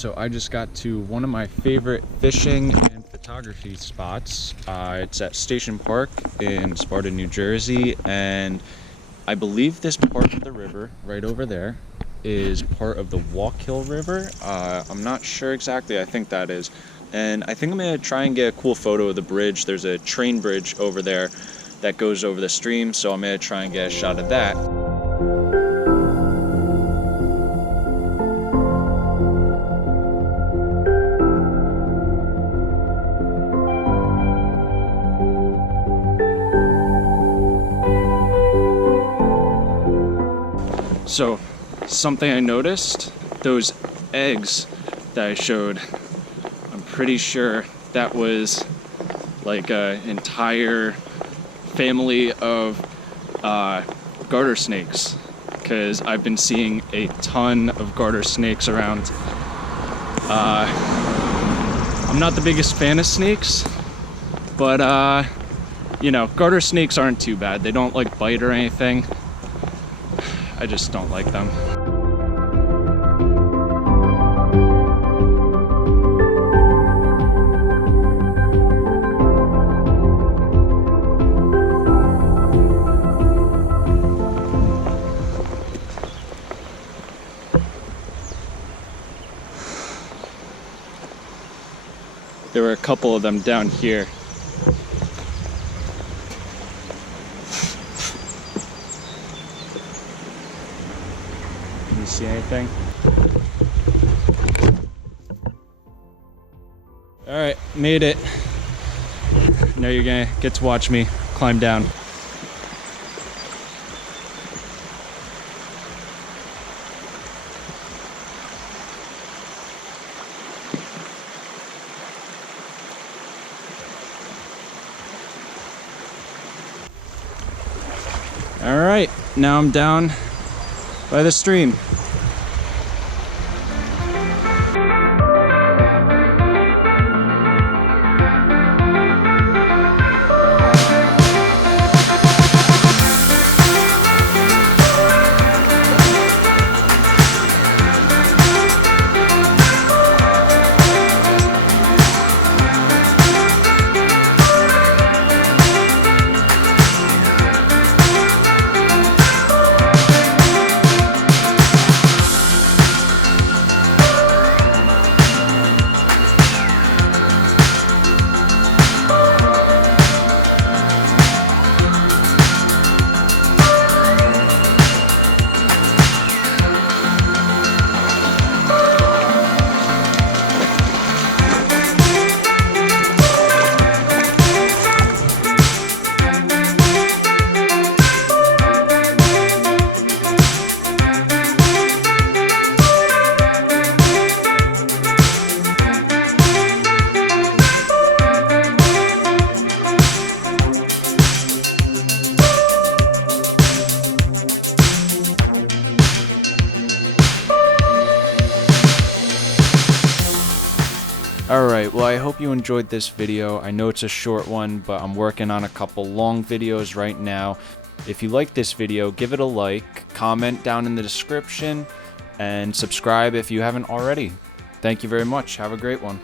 So I just got to one of my favorite fishing and photography spots. It's at Station Park in Sparta, New Jersey, and I believe this part of the river right over there is part of the Wallkill River. I'm not sure exactly. I think that is. And I think I'm gonna try and get a cool photo of the bridge. There's a train bridge over there that goes over the stream, so I'm gonna try and get a shot of that. So, something I noticed, those eggs that I showed, I'm pretty sure that was like an entire family of garter snakes, because I've been seeing a ton of garter snakes around. I'm not the biggest fan of snakes, but you know, garter snakes aren't too bad. They don't like bite or anything. I just don't like them. There were a couple of them down here. Can you see anything? All right, made it. Now you're gonna get to watch me climb down. All right, now I'm down by the stream. Alright, well I hope you enjoyed this video. I know it's a short one, but I'm working on a couple long videos right now. If you like this video, give it a like, comment down in the description, and subscribe if you haven't already. Thank you very much. Have a great one.